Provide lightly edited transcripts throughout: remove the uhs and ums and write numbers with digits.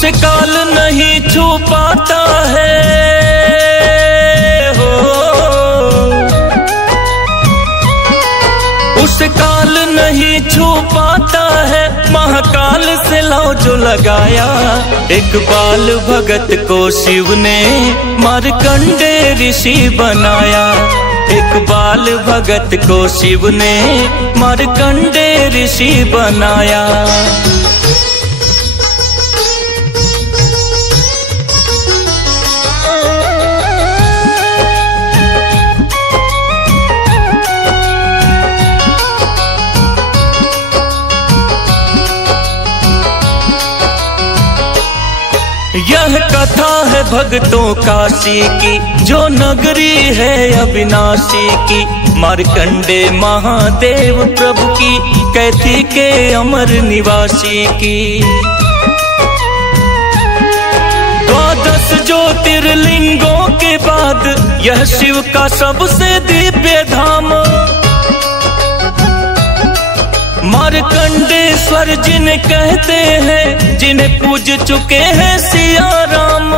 उसे काल नहीं छू पाता है हो, उसे काल नहीं छू पाता है। महाकाल से लौ जो लगाया, एक बाल भगत को शिव ने मार्कंडे ऋषि बनाया। एक बाल भगत को शिव ने मार्कंडे ऋषि बनाया। यह कथा है भक्तों काशी की, जो नगरी है अविनाशी की। मार्कंडे महादेव प्रभु की, कैथी के अमर निवासी की। 12 ज्योतिर्लिंगों के बाद यह शिव का सबसे दिव्य धाम। मार्कंडेश्वर जिन्हें कहते हैं, जिन्हें पूज चुके हैं सिया राम।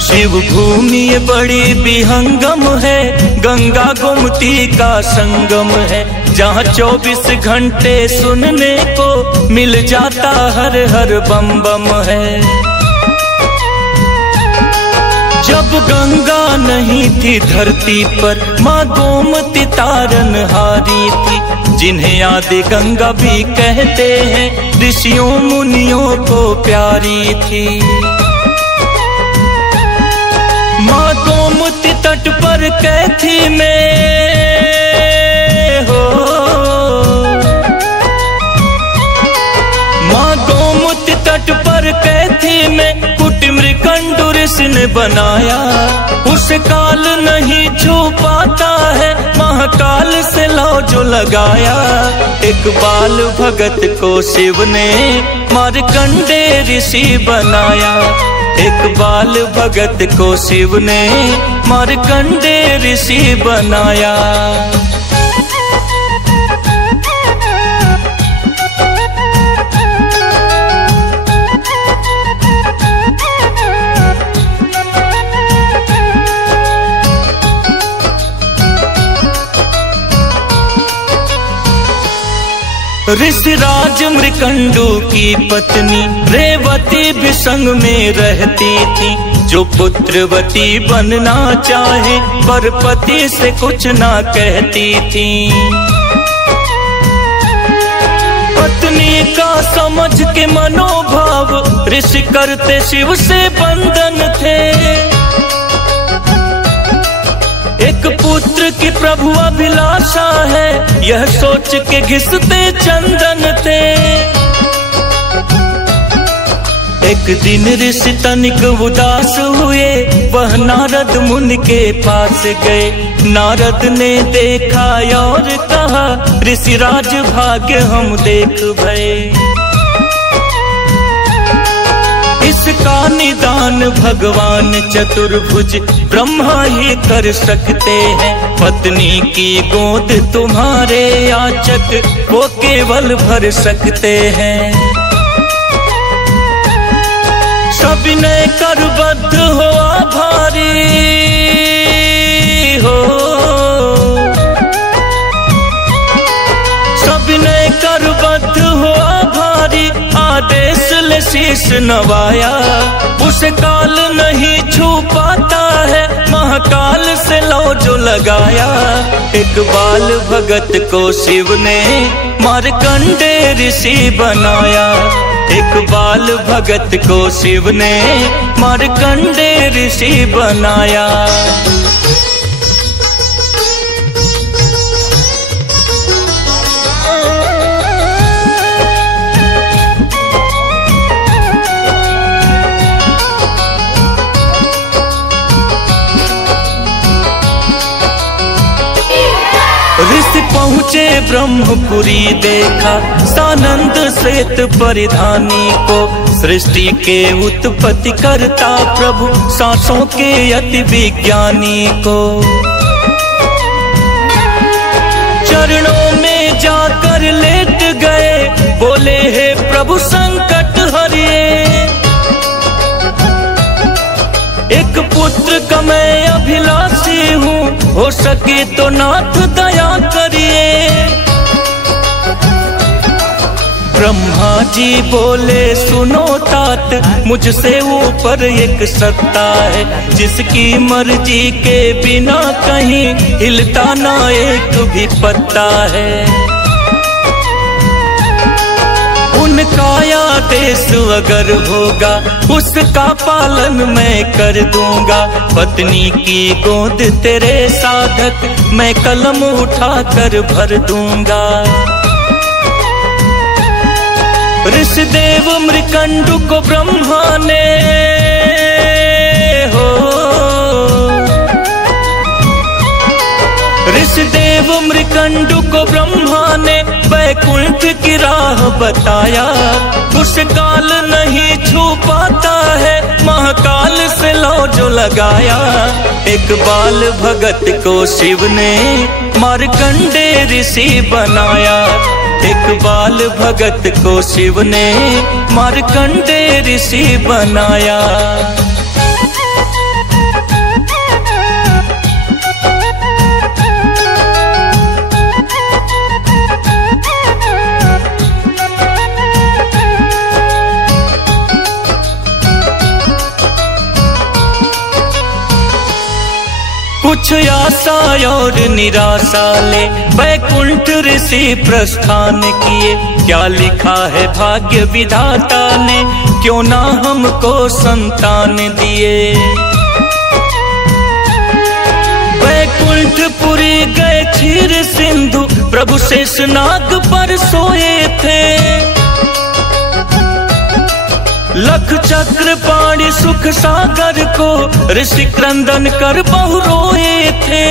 शिव भूमि ये बड़ी विहंगम है, गंगा गोमती का संगम है। जहाँ 24 घंटे सुनने को मिल जाता हर हर बम बम है। जब गंगा नहीं थी धरती पर, माँ गोमती तारनहारी थी। जिन्हें आदि गंगा भी कहते हैं, ऋषियों मुनियों को प्यारी थी। माँ गोमती तट पर कैथी में हो, माँ गोमती तट पर कैथी में कुटिमृकंडु ऋषि ने बनाया। उसे काल नहीं छू पाता है, महाकाल से लौ जो लगाया। एक बाल भगत को शिव ने मार्कंडे ऋषि बनाया। एक बाल भगत को शिव ने मार्कंडे ऋषि बनाया। ऋषिराज मृकंडु की पत्नी रेवती भी संग में रहती थी। जो पुत्रवती बनना चाहे, पर पति से कुछ ना कहती थी। पत्नी का समझ के मनोभाव ऋषि करते शिव से बंधन थे। एक पुत्र की प्रभु अभिलाषा है, यह सोच के घिसते चंदन थे। एक दिन ऋषि तनिक उदास हुए, वह नारद मुनि के पास गए। नारद ने देखा और कहा, ऋषिराज भाग्य हम देख भये। इसका निदान भगवान चतुर्भुज ब्रह्मा ही कर सकते हैं। पत्नी की गोद तुम्हारे याचक वो केवल भर सकते हैं। सविनय कर बद्ध हो आभारी हो, सविनय कर बद्ध हो आभारी। आदेश ले शीश नवाया। उसे काल नहीं छू पाता है, महाकाल से लौ जो लगाया। एक बाल भगत को शिव ने मार्कंडे ऋषि बनाया। एक बाल भगत को शिव ने मार्कंडे ऋषि बनाया। ऋषि पहुँचे ब्रह्मपुरी, देखा सानंद श्वेत परिधानी को। सृष्टि के उत्पत्ति करता प्रभु, सांसों के अति विज्ञानी को। चरणों में जाकर लेट गए, बोले हे प्रभु संकट हरिए। एक पुत्र का मैं अभिलाषी हूँ, हो सके तो नाथ दया करिए। ब्रह्मा जी बोले सुनो तात, मुझसे ऊपर एक सत्ता है, जिसकी मर्जी के बिना कहीं हिलता ना एक भी पत्ता है। उनका आदेश अगर होगा, उसका पालन मैं कर दूंगा। पत्नी की गोद तेरे साधक, मैं कलम उठा कर भर दूंगा। ऋषिदेव मृकंडु को ब्रह्मा ने ऋषिदेव मृकंडु को ब्रह्मा ने वैकुंठ की राह बताया। उस काल नहीं छू पाता है, महाकाल से लौ जो लगाया। एक बाल भगत को शिव ने मार्कंडे ऋषि बनाया। एक बाल भगत को शिव ने मार्कंडे ऋषि बनाया। कुछ आशा और निराशा ले वैकुंठ ऋषि प्रस्थान किए। क्या लिखा है भाग्य विधाता ने, क्यों ना हमको संतान दिए। वैकुंठपुरी गए क्षीर सिंधु, प्रभु शेषनाग पर सोए थे। लख चक्र पाणी सुख सागर को ऋषि क्रंदन कर बहु रोए थे।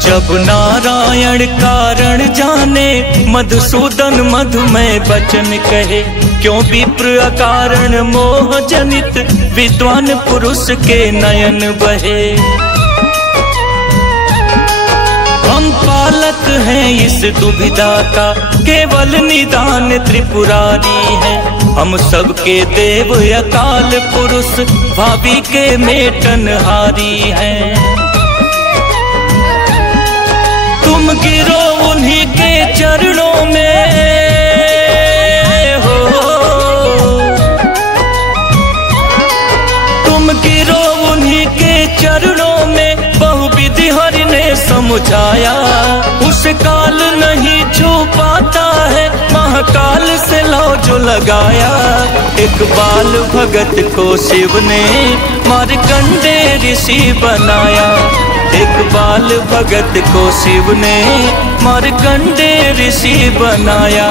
जब नारायण कारण जाने, मधुसूदन मधुमय वचन कहे। क्यों विप्र अकारण मोह जनित, विद्वान पुरुष के नयन बहे। हम पालक हैं इस दुविधा का, केवल निदान त्रिपुरारी है। हम सबके देव अकाल पुरुष, भावी के मेटनहारी हैं। तुम गिरो उन्हीं के चरणों में हो, तुम गिरो उन्हीं के चरणों में। बहुविधि हरि ने समझाया, उस काल नहीं छू पाता है, महाकाल से लौ जो लगाया। एक बाल भगत को शिव ने मार्कंडे ऋषि बनाया। एक बाल भगत को शिव ने मार्कंडे ऋषि बनाया।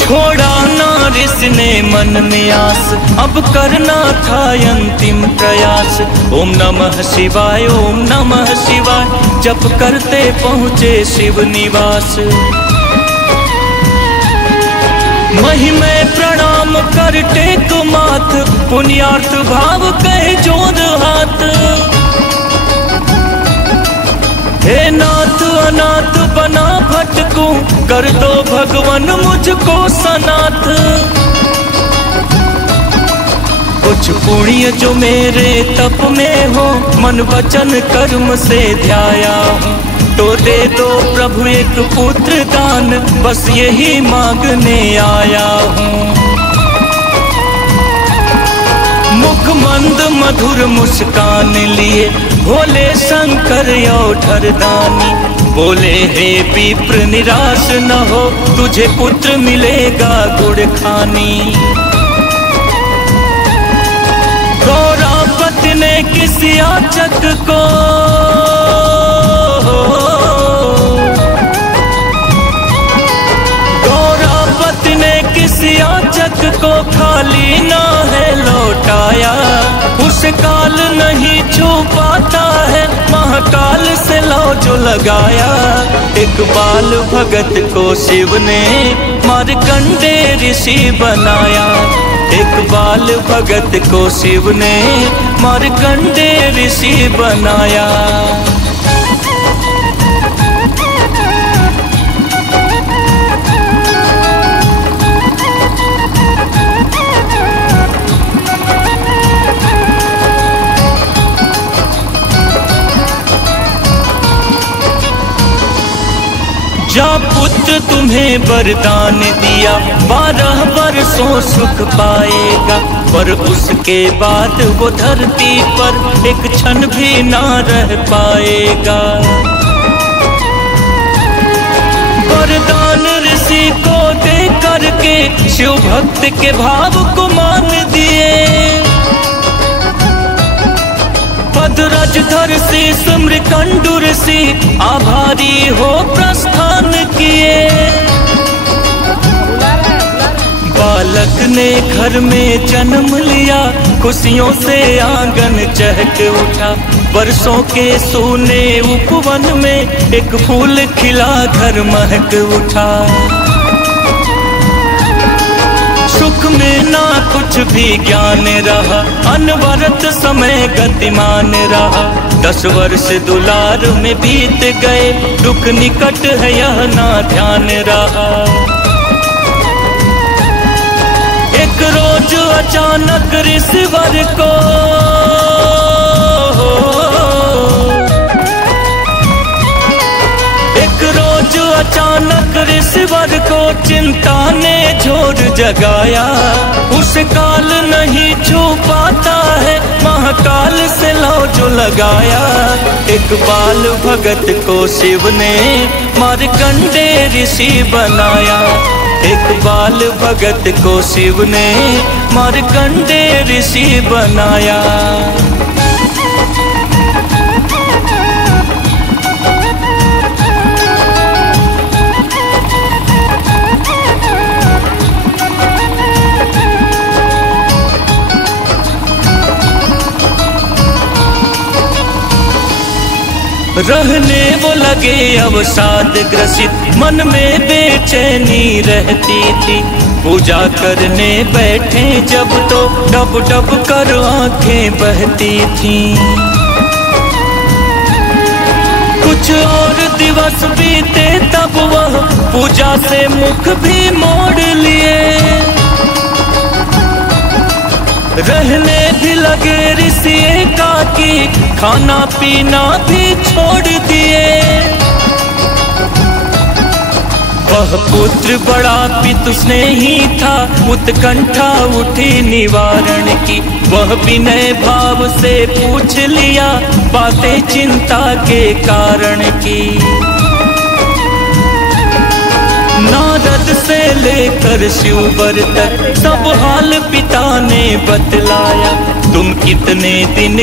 छोड़ा ना ऋषि ने मन में आस, अब करना था अंतिम प्रयास। ओम नमः शिवाय, ओम नमः शिवाय, जप करते पहुँचे शिव निवास। महिमै प्रणाम कर टेक माथ, पुण्यार्थ भाव कहे जोर हाथ। हे नाथ अनाथ बना भटकूं, कर दो भगवन मुझको सनाथ। कुछ पुण्य जो मेरे तप में हो, मन वचन कर्म से ध्याया हूँ। तो दे दो प्रभु एक पुत्र दान, बस यही मांगने आया हूँ। मुख मंद मधुर मुस्कान लिए, भोले शंकर औढ़रदानी। बोले हे विप्र निराश न हो, तुझे पुत्र मिलेगा गुड़ खानी। गौरापति ने किसी याचक को गौरापति ने किसी याचक को खाली ना है लौटाया, उसे काल नहीं छू पाता है, महाकाल से लौ जो लगाया। इकबाल भगत को शिव ने मार्कंडे ऋषि बनाया, इकबाल भगत को शिव ने मार्कंडे ऋषि बनाया। जा पुत्र तुम्हें वरदान दिया, 12 वर्षों सुख पाएगा, पर उसके बाद वो धरती पर एक क्षण भी ना रह पाएगा। वरदान ऋषि को दे करके शिव भक्त के भाव को मान दिए, पदरजधर से सुम्रकंडु ऋषि आभारी हो प्रस्थान किए। बालक ने घर में जन्म लिया, खुशियों से आंगन चहक उठा, वर्षों के सूने उपवन में एक फूल खिला घर महक उठा। सुख में ना कुछ भी ज्ञान रहा, अनवरत समय गतिमान रहा, 10 वर्ष दुलार में बीत गए, दुख निकट है यह ना ध्यान रहा। एक रोज अचानक ऋषिवर को अचानक ऋषिवर को चिंता ने झोर जगाया, उसे काल नहीं छू पाता है, महाकाल से लौ जो लगाया। इकबाल भगत को शिव ने मार्कंडे ऋषि बनाया, इकबाल भगत को शिव ने मार्कंडे ऋषि बनाया। रहने वो लगे अवसाद ग्रसित, मन में बेचैनी रहती थी, पूजा करने बैठे जब तो डब डब कर आंखें बहती थीं। कुछ और दिवस बीते तब वह पूजा से मुख भी मोड़ लिए, रहने भी लगे ऋषि एकाकी, खाना पीना भी छोड़ दिए। वह पुत्र बड़ा पितु स्नेही था, उत्कंठा उठी निवारण की, वह विनय भाव से पूछ लिया बातें चिंता के कारण की। नारद से लेकर शिववर तक सब हाल पिता ने बतलाया, तुम कितने दिन